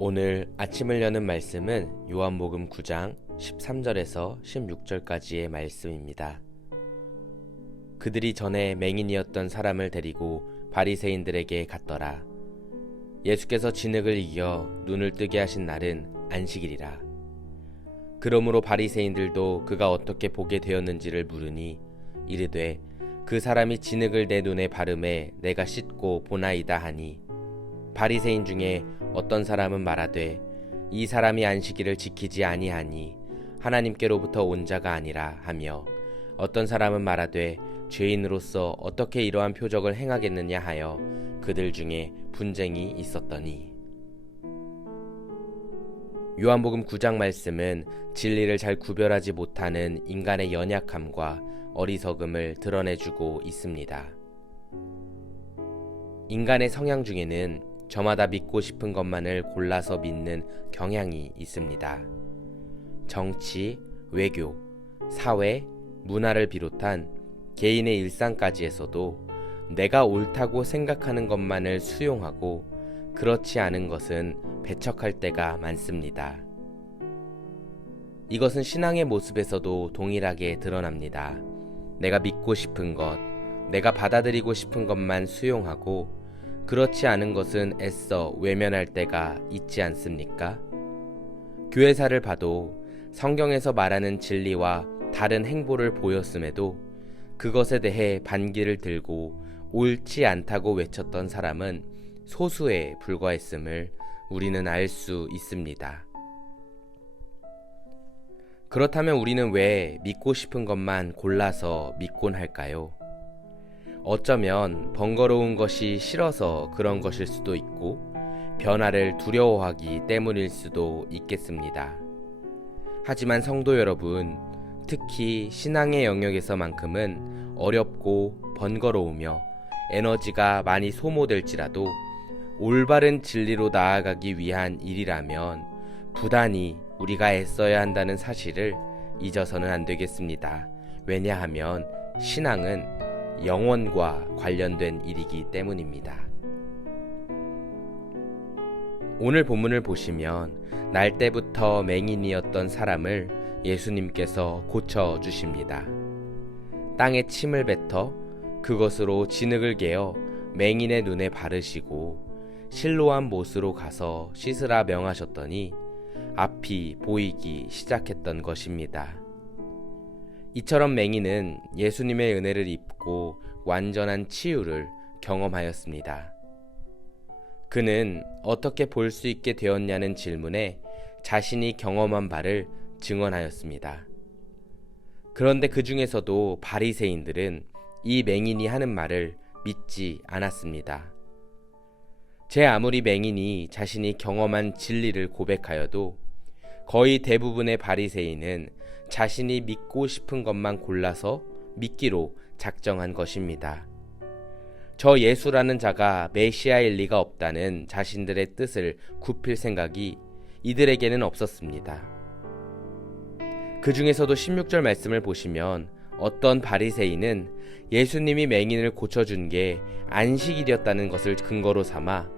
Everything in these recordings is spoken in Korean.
오늘 아침을 여는 말씀은 요한복음 9장 13절에서 16절까지의 말씀입니다. 그들이 전에 맹인이었던 사람을 데리고 바리새인들에게 갔더라. 예수께서 진흙을 이겨 눈을 뜨게 하신 날은 안식일이라. 그러므로 바리새인들도 그가 어떻게 보게 되었는지를 물으니 이르되 그 사람이 진흙을 내 눈에 바르매 내가 씻고 보나이다 하니, 바리새인 중에 어떤 사람은 말하되 이 사람이 안식일을 지키지 아니하니 하나님께로부터 온 자가 아니라 하며, 어떤 사람은 말하되 죄인으로서 어떻게 이러한 표적을 행하겠느냐 하여 그들 중에 분쟁이 있었더니. 요한복음 9장 말씀은 진리를 잘 구별하지 못하는 인간의 연약함과 어리석음을 드러내주고 있습니다. 인간의 성향 중에는 저마다 믿고 싶은 것만을 골라서 믿는 경향이 있습니다. 정치, 외교, 사회, 문화를 비롯한 개인의 일상까지에서도 내가 옳다고 생각하는 것만을 수용하고 그렇지 않은 것은 배척할 때가 많습니다. 이것은 신앙의 모습에서도 동일하게 드러납니다. 내가 믿고 싶은 것, 내가 받아들이고 싶은 것만 수용하고 그렇지 않은 것은 애써 외면할 때가 있지 않습니까? 교회사를 봐도 성경에서 말하는 진리와 다른 행보를 보였음에도 그것에 대해 반기를 들고 옳지 않다고 외쳤던 사람은 소수에 불과했음을 우리는 알 수 있습니다. 그렇다면 우리는 왜 믿고 싶은 것만 골라서 믿곤 할까요? 어쩌면 번거로운 것이 싫어서 그런 것일 수도 있고 변화를 두려워하기 때문일 수도 있겠습니다. 하지만 성도 여러분, 특히 신앙의 영역에서만큼은 어렵고 번거로우며 에너지가 많이 소모될지라도 올바른 진리로 나아가기 위한 일이라면 부단히 우리가 애써야 한다는 사실을 잊어서는 안 되겠습니다. 왜냐하면 신앙은 영혼과 관련된 일이기 때문입니다. 오늘 본문을 보시면 날 때부터 맹인이었던 사람을 예수님께서 고쳐주십니다. 땅에 침을 뱉어 그것으로 진흙을 개어 맹인의 눈에 바르시고 실로암 못으로 가서 씻으라 명하셨더니 앞이 보이기 시작했던 것입니다. 이처럼 맹인은 예수님의 은혜를 입고 완전한 치유를 경험하였습니다. 그는 어떻게 볼 수 있게 되었냐는 질문에 자신이 경험한 바를 증언하였습니다. 그런데 그 중에서도 바리새인들은 이 맹인이 하는 말을 믿지 않았습니다. 제 아무리 맹인이 자신이 경험한 진리를 고백하여도 거의 대부분의 바리새인은 자신이 믿고 싶은 것만 골라서 믿기로 작정한 것입니다. 저 예수라는 자가 메시아일 리가 없다는 자신들의 뜻을 굽힐 생각이 이들에게는 없었습니다. 그 중에서도 16절 말씀을 보시면 어떤 바리새인은 예수님이 맹인을 고쳐준 게 안식일이었다는 것을 근거로 삼아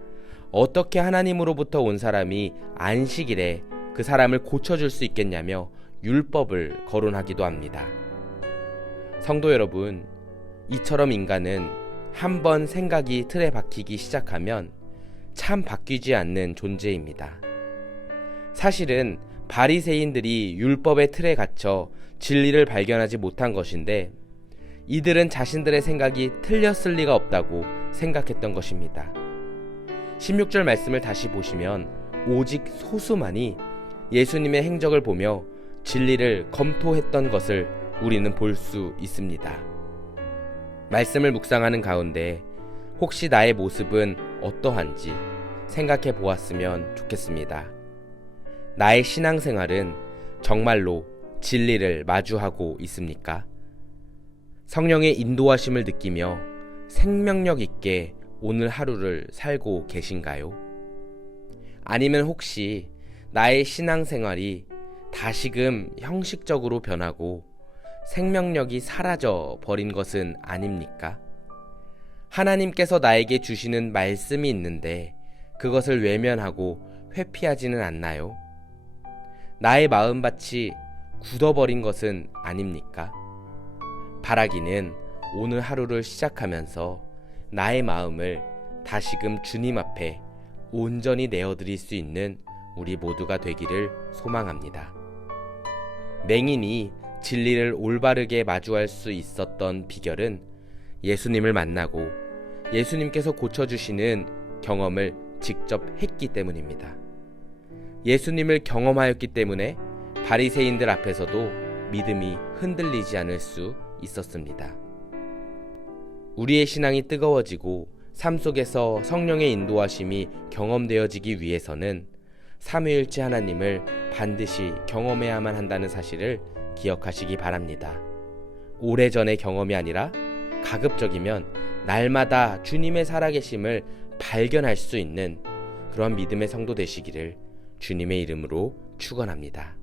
어떻게 하나님으로부터 온 사람이 안식일에 그 사람을 고쳐줄 수 있겠냐며 율법을 거론하기도 합니다. 성도 여러분, 이처럼 인간은 한번 생각이 틀에 박히기 시작하면 참 바뀌지 않는 존재입니다. 사실은 바리새인들이 율법의 틀에 갇혀 진리를 발견하지 못한 것인데 이들은 자신들의 생각이 틀렸을 리가 없다고 생각했던 것입니다. 16절 말씀을 다시 보시면 오직 소수만이 예수님의 행적을 보며 진리를 검토했던 것을 우리는 볼 수 있습니다. 말씀을 묵상하는 가운데 혹시 나의 모습은 어떠한지 생각해 보았으면 좋겠습니다. 나의 신앙생활은 정말로 진리를 마주하고 있습니까? 성령의 인도하심을 느끼며 생명력 있게 오늘 하루를 살고 계신가요? 아니면 혹시 나의 신앙생활이 다시금 형식적으로 변하고 생명력이 사라져 버린 것은 아닙니까? 하나님께서 나에게 주시는 말씀이 있는데 그것을 외면하고 회피하지는 않나요? 나의 마음밭이 굳어버린 것은 아닙니까? 바라기는 오늘 하루를 시작하면서 나의 마음을 다시금 주님 앞에 온전히 내어드릴 수 있는 우리 모두가 되기를 소망합니다. 맹인이 진리를 올바르게 마주할 수 있었던 비결은 예수님을 만나고 예수님께서 고쳐주시는 경험을 직접 했기 때문입니다. 예수님을 경험하였기 때문에 바리새인들 앞에서도 믿음이 흔들리지 않을 수 있었습니다. 우리의 신앙이 뜨거워지고 삶 속에서 성령의 인도하심이 경험되어지기 위해서는 삼위일체 하나님을 반드시 경험해야만 한다는 사실을 기억하시기 바랍니다. 오래전의 경험이 아니라 가급적이면 날마다 주님의 살아계심을 발견할 수 있는 그런 믿음의 성도 되시기를 주님의 이름으로 축원합니다.